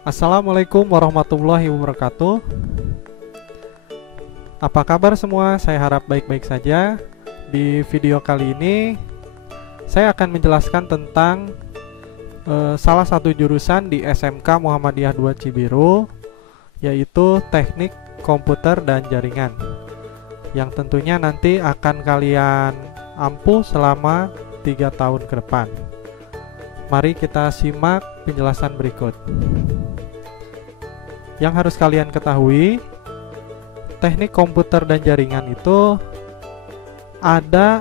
Assalamualaikum warahmatullahi wabarakatuh. Apa kabar semua? Saya harap baik-baik saja. Di video kali ini saya akan menjelaskan tentang salah satu jurusan di SMK Muhammadiyah 2 Cibiru, yaitu Teknik Komputer dan Jaringan, yang tentunya nanti akan kalian ampuh selama 3 tahun ke depan. Mari kita simak penjelasan berikut. Yang harus kalian ketahui, teknik komputer dan jaringan itu ada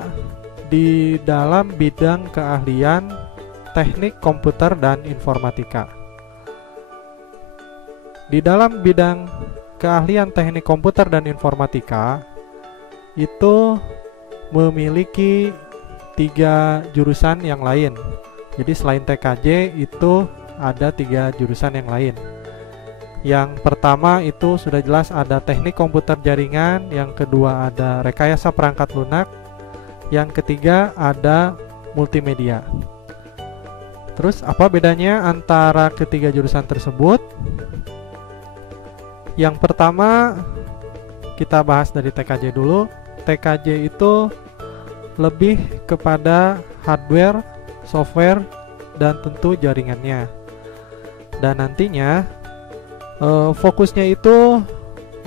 di dalam bidang keahlian teknik komputer dan informatika. Di dalam bidang keahlian teknik komputer dan informatika itu memiliki 3 jurusan yang lain. Jadi selain TKJ itu ada 3 jurusan yang lain. Yang pertama itu sudah jelas ada teknik komputer jaringan, yang kedua ada rekayasa perangkat lunak, yang ketiga ada multimedia. Terus apa bedanya antara ketiga jurusan tersebut? Yang pertama kita bahas dari TKJ dulu. TKJ itu lebih kepada hardware, software, dan tentu jaringannya. Dan nantinya fokusnya itu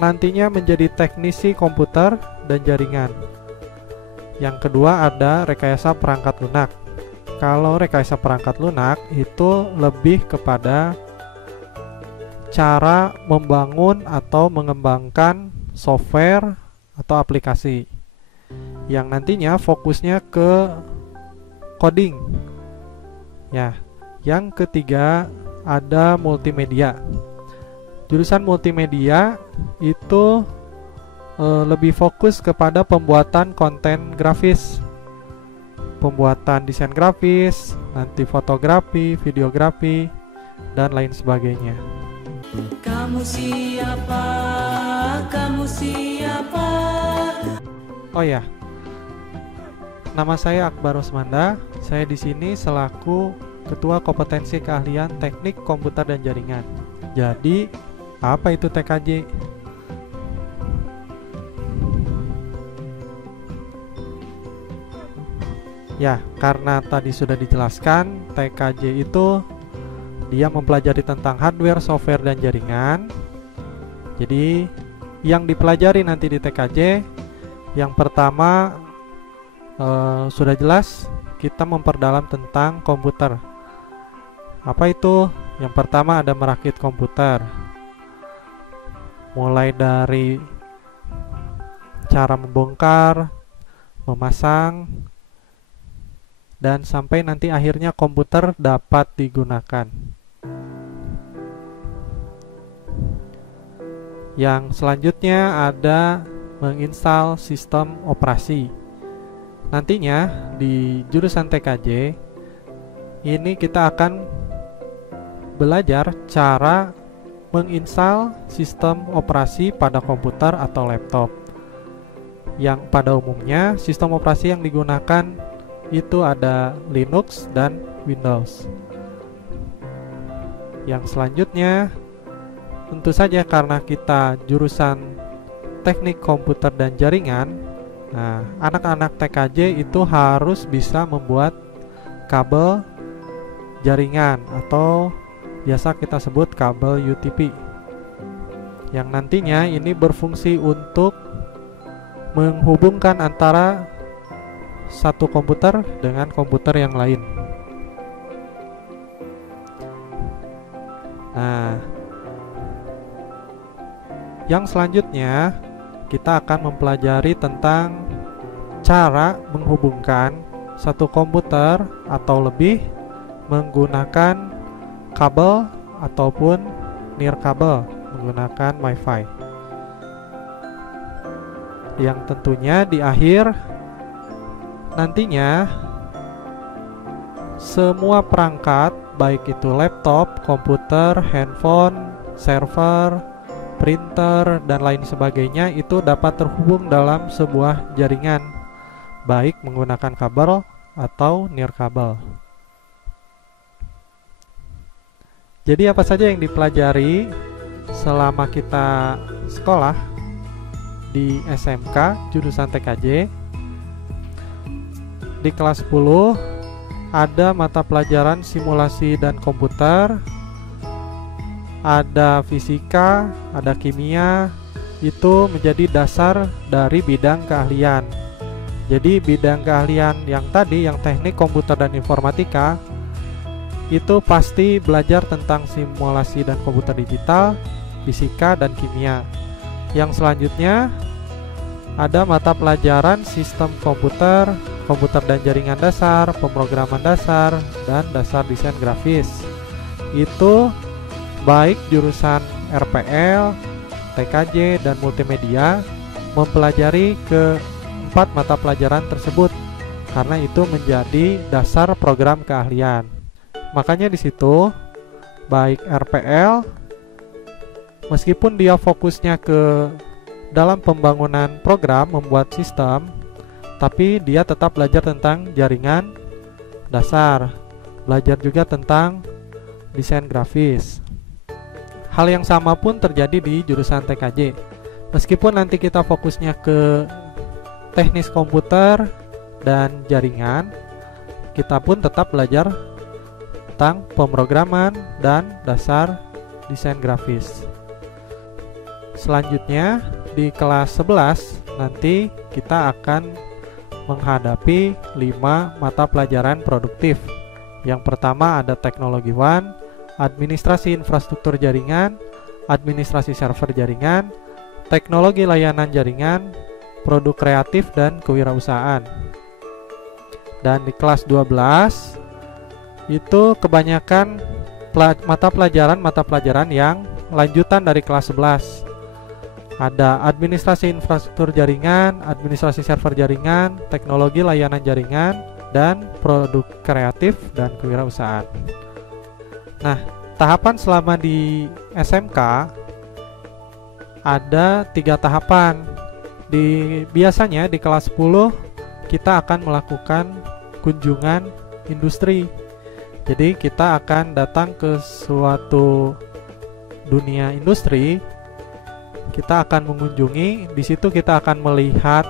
nantinya menjadi teknisi komputer dan jaringan. Yang kedua ada rekayasa perangkat lunak. Kalau rekayasa perangkat lunak itu lebih kepada cara membangun atau mengembangkan software atau aplikasi, yang nantinya fokusnya ke coding. Ya, yang ketiga ada multimedia. Jurusan multimedia itu lebih fokus kepada pembuatan konten grafis, pembuatan desain grafis, nanti fotografi, videografi, dan lain sebagainya. Kamu siapa? Kamu siapa? Oh ya, nama saya Akbar Rosmanda. Saya di sini selaku Ketua Kompetensi Keahlian Teknik Komputer dan Jaringan. Jadi, apa itu TKJ? Ya, karena tadi sudah dijelaskan, TKJ itu dia mempelajari tentang hardware, software, dan jaringan. Jadi, yang dipelajari nanti di TKJ, yang pertama sudah jelas kita memperdalam tentang komputer. Apa itu? Yang pertama ada merakit komputer. Mulai dari cara membongkar, memasang, dan sampai nanti akhirnya komputer dapat digunakan. Yang selanjutnya ada menginstal sistem operasi. Nantinya di jurusan TKJ ini kita akan belajar cara menginstal sistem operasi pada komputer atau laptop. Yang pada umumnya sistem operasi yang digunakan itu ada Linux dan Windows. Yang selanjutnya, tentu saja karena kita jurusan teknik komputer dan jaringan, nah, anak-anak TKJ itu harus bisa membuat kabel jaringan atau biasa kita sebut kabel UTP, yang nantinya ini berfungsi untuk menghubungkan antara satu komputer dengan komputer yang lain. Nah, yang selanjutnya kita akan mempelajari tentang cara menghubungkan satu komputer atau lebih menggunakan kabel ataupun nirkabel menggunakan WiFi. Yang tentunya di akhir nantinya semua perangkat, baik itu laptop, komputer, handphone, server, printer, dan lain sebagainya itu dapat terhubung dalam sebuah jaringan, baik menggunakan kabel atau nirkabel. Jadi apa saja yang dipelajari selama kita sekolah di SMK jurusan TKJ? Di kelas 10 ada mata pelajaran simulasi dan komputer, ada fisika, ada kimia. Itu menjadi dasar dari bidang keahlian. Jadi bidang keahlian yang tadi, yang teknik komputer dan informatika, itu pasti belajar tentang simulasi dan komputer digital, fisika dan kimia. Yang selanjutnya ada mata pelajaran sistem komputer, komputer dan jaringan dasar, pemrograman dasar, dan dasar desain grafis. Itu baik jurusan RPL, TKJ, dan multimedia mempelajari keempat mata pelajaran tersebut karena itu menjadi dasar program keahlian. Makanya di situ baik RPL, meskipun dia fokusnya ke dalam pembangunan program, membuat sistem, tapi dia tetap belajar tentang jaringan dasar, belajar juga tentang desain grafis. Hal yang sama pun terjadi di jurusan TKJ. Meskipun nanti kita fokusnya ke teknis komputer dan jaringan, kita pun tetap belajar tentang pemrograman dan dasar desain grafis. Selanjutnya di kelas 11 nanti kita akan menghadapi 5 mata pelajaran produktif. Yang pertama ada teknologi WAN, administrasi infrastruktur jaringan, administrasi server jaringan, teknologi layanan jaringan, produk kreatif dan kewirausahaan. Dan di kelas 12 itu kebanyakan mata pelajaran yang lanjutan dari kelas 11. Ada administrasi infrastruktur jaringan, administrasi server jaringan, teknologi layanan jaringan, dan produk kreatif dan kewirausahaan. Nah, tahapan selama di SMK ada 3 tahapan. Biasanya di kelas 10 kita akan melakukan kunjungan industri. Jadi kita akan datang ke suatu dunia industri. Kita akan mengunjungi, di situ kita akan melihat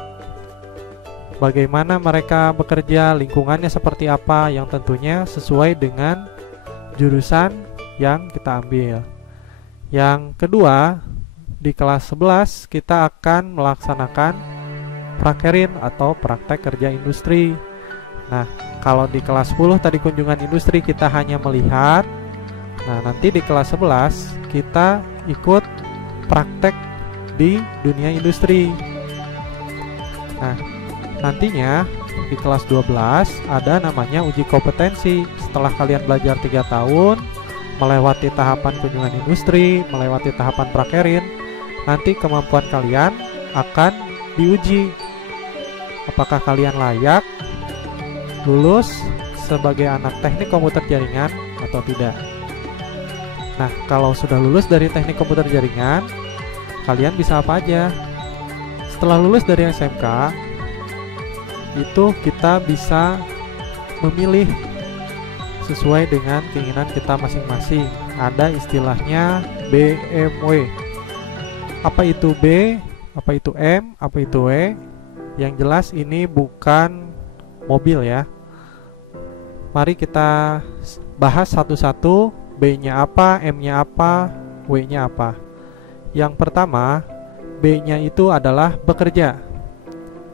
bagaimana mereka bekerja, lingkungannya seperti apa, yang tentunya sesuai dengan jurusan yang kita ambil. Yang kedua, di kelas 11 kita akan melaksanakan prakerin atau praktek kerja industri. Nah, kalau di kelas 10 tadi kunjungan industri kita hanya melihat. Nah, nanti di kelas 11 kita ikut praktek di dunia industri. Nah, nantinya di kelas 12 ada namanya uji kompetensi. Setelah kalian belajar 3 tahun, melewati tahapan kunjungan industri, melewati tahapan prakerin, nanti kemampuan kalian akan diuji. Apakah kalian layak lulus sebagai anak teknik komputer jaringan atau tidak. Nah, kalau sudah lulus dari teknik komputer jaringan, kalian bisa apa aja? Setelah lulus dari SMK, itu kita bisa memilih sesuai dengan keinginan kita masing-masing. Ada istilahnya BMW. Apa itu B? Apa itu M? Apa itu W? Yang jelas ini bukan mobil ya. Mari kita bahas satu-satu. B-nya apa, M-nya apa, W-nya apa. Yang pertama, B-nya itu adalah bekerja.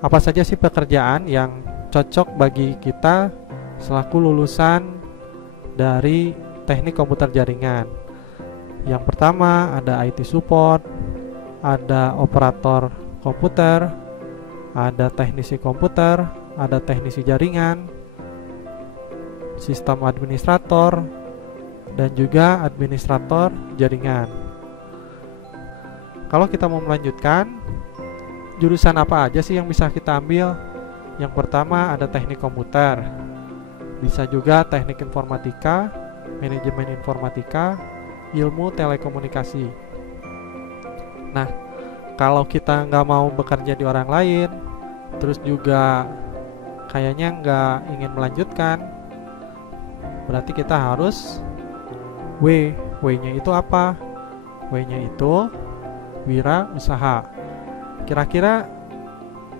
Apa saja sih pekerjaan yang cocok bagi kita selaku lulusan dari teknik komputer jaringan? Yang pertama ada IT support, ada operator komputer, ada teknisi komputer, ada teknisi jaringan, sistem administrator, dan juga administrator jaringan. Kalau kita mau melanjutkan, jurusan apa aja sih yang bisa kita ambil? Yang pertama ada teknik komputer, bisa juga teknik informatika, manajemen informatika, ilmu telekomunikasi. Nah, kalau kita nggak mau bekerja di orang lain, terus juga kayaknya nggak ingin melanjutkan, berarti kita harus W, W-nya itu apa? W-nya itu wira usaha. Kira-kira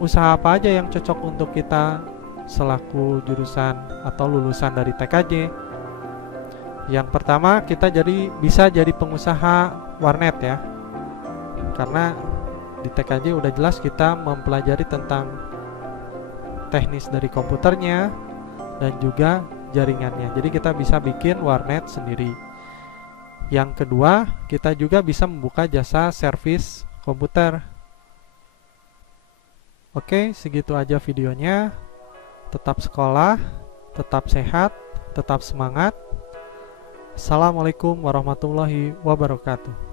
usaha apa aja yang cocok untuk kita selaku jurusan atau lulusan dari TKJ? Yang pertama, kita bisa jadi pengusaha warnet ya. Karena di TKJ udah jelas kita mempelajari tentang teknis dari komputernya dan juga jaringannya. Jadi kita bisa bikin warnet sendiri. Yang kedua, kita juga bisa membuka jasa servis komputer. Oke, segitu aja videonya. Tetap sekolah, tetap sehat, tetap semangat. Assalamualaikum warahmatullahi wabarakatuh.